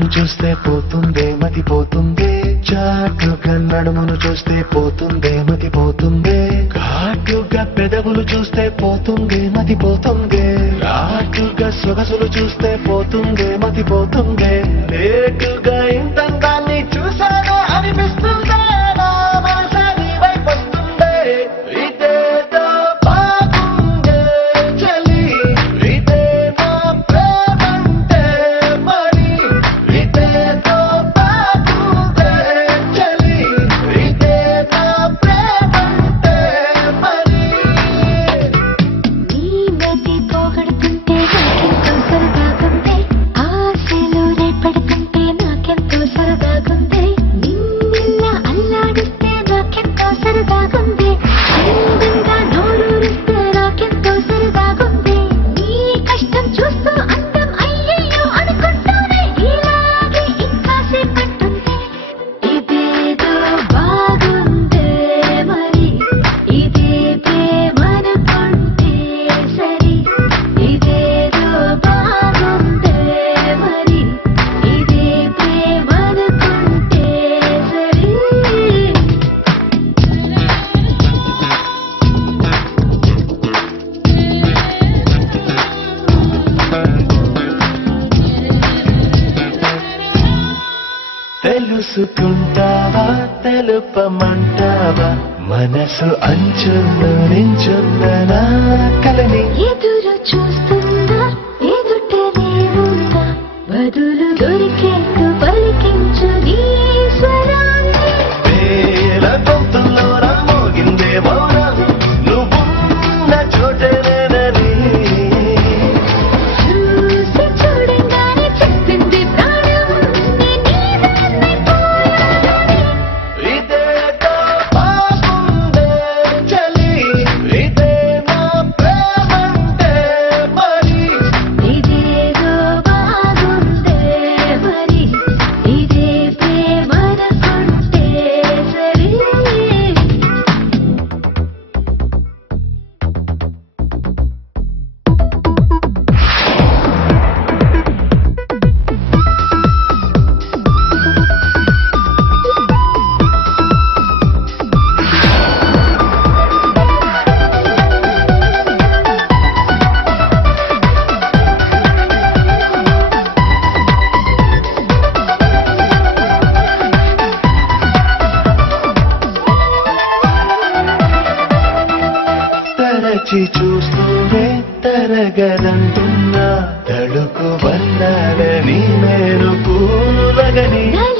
నడకను చూస్తే పోతుందే మతిపోతుందే చాటుగా నడుమును చూస్తే పోతుందే మతిపోతుందే ఘాటుగా పెదవులు చూస్తే పోతుందే మతిపోతుందే రాటుగా సొగసులు చూస్తే పోతుందే మతిపోతుందే లేటుగా ఇంతంగాన్ని చూసానే అనిపిస్తుందే నా మనసు నీ వైపు వస్తుందే ఇదేదో బాగుందే చలి ఇదే నా ప్రేమంటే మరి ఇదేదో బాగుందే చలి ఇదే నా ప్రేమంటే మరి నీ మతి పోగొడుతుంటే నాకెంతో సరదాగుంది ఆశలు రేపడుతుంటే నాకెంతో సరదాగుంది నిన్నెల్లా అల్లాడిస్తే నాకెంతో సరదాగుంది అందంగా నోరూరిస్తే నాకెంతో సరదాగుంది నీ కష్టం చూస్తూ అందం అయ్యయ్యో అనుకుంటానే ఇలాగే ఇంకాసేపట్టుంది ఇదేదో బాగుందే మరి ఇదే ప్రేమనుకుంటే సరి ఇదేదో బాగుందే మరి ఇదే ప్రేమనుకుంటే సరి తెలుసుకుంటావా తెలుపమంటావా మనసు అంచుల్లో నించున్న నా కలని ఎదురు చూస్తుందా ఎదుటనే ఉందా బదులు దొరికేందు పలికించు నీ స్వరాన్ని వేల గొంతుల్లో మోగిందే మౌనం నువ్వున్న చోటనేనని చూసి చూడంగానే చెప్పింది ప్రాణం నీదాన్నైపోయానని ఇదేదో బాగుందే చలి ఇదే నా ప్రేమంటే మరి ఇదేదో బాగుందే మరి ఇదే ప్రేమనుకుంటే సరి తరచి చూస్తూనే తరగదంటున్నా తడుకు వల్లాలని నేను పూలగని నలు